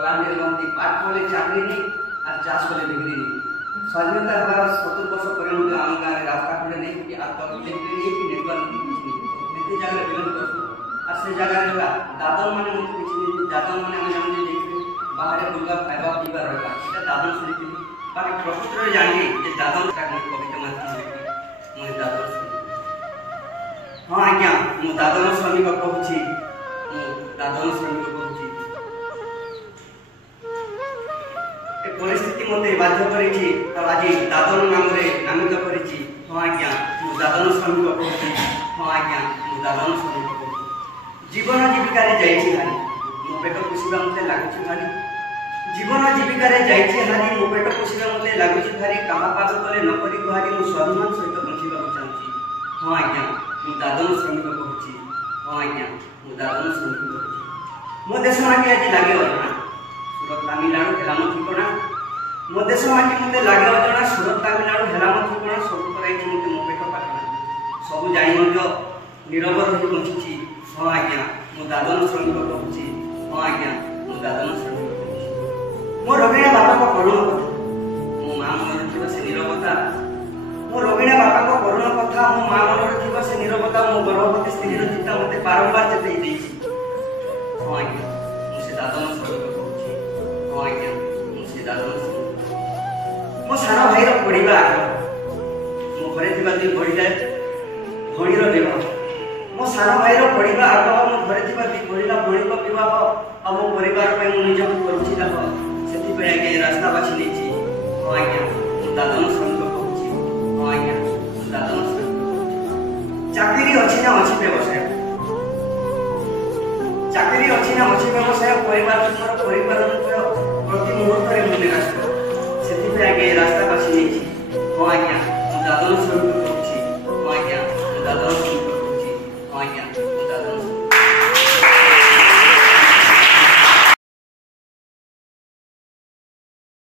कलामंडी रहती पाठ पढ़े चाकरी नहीं और चाष कले बिक्री नहीं स्वाधीनता हमारा 70 वर्ष पर आम गाँव में रास्ता खड़े नहीं कि इलेक्ट्रिक नहीं कि नेटवर्क नहीं जगह बिलोंग कर और से जगह दादन मैंने दादन मैंने देखिए बाहर बुलवा खाଇବା पीवा रहा এটা दादन শুনিছি বাকি প্রকৃতরে জানি যে दादन কবিতা মাধ্যমে ମୁଁ दादन हाँ आज्ञा मु दादन श्रमिक कहूँ दादन श्रमिक कहूँ परिस्थिति मत बाध्य कर आज दादन नाम नामित कर हाँ आज्ञा मु दादन श्रमिक कहूँ हाँ आज्ञा मु दादन श्रमिक कहूँ जीवन जीविका जाइए हारी मो पेट पोषा मत लगुच भारी जीवन जीविका हारी मो पेट पोषा मत लगुच भारी क्या पाद तले नक हारी मो स्वाभिमान सहित बंचा चाहूँगी हाँ आज्ञा मु दादन श्रमिक कहूँ हाँ आज्ञा मु दादन श्रमिक कहूँ मो देश माटी आज लगे अजना सूरत तमिलनाडु हेलाम ठिकणा मो देश माटी मत लगे अजना सूरत तमिलनाडु हेलाम ठिकणा सब कराई मत मो पेट पाठना सब जाणी नीरव रही बंची हाँ आज्ञा मु दादन श्रमिक कहूँ हाँ आज्ञा मु दादन श्रमिक कहूँ मो रवीणा बापा को करुण कथा मो माँ मन से नीरवता मो रवीणा बापा को करुण कथा मो माँ मन से नीरवता मो गर्भवती स्त्री चिंता मत बारंबार चेतई हाँ आज्ञा मुझे दादन श्रमिक कहूँ हाँ आज्ञा मुझे दादन श्रमिक मो सारा भाईर पढ़ा आग्रह मो घरे दुई भड़ी जाए भणीर विवाह मो सारा भाईर पढ़ा आग्रह मो घरे दुई भड़ीला भणी विवाह और मो परिवार मुझे करुँच लाभ से आज्ञा रास्ता बाछी नहीं हाँ आज्ञा मु दादन श्रमिक कहूँ हाँ आज्ञा मु दादन श्रमिक चाकरी अच्छी ना अच्छी व्यवसाय चाकरी अच्छी ना अच्छी व्यवसाय परिवार प्रति मुहूर्त में मुझे रास्ता से आज्ञा रास्ता बाछी नहीं हाँ आज्ञा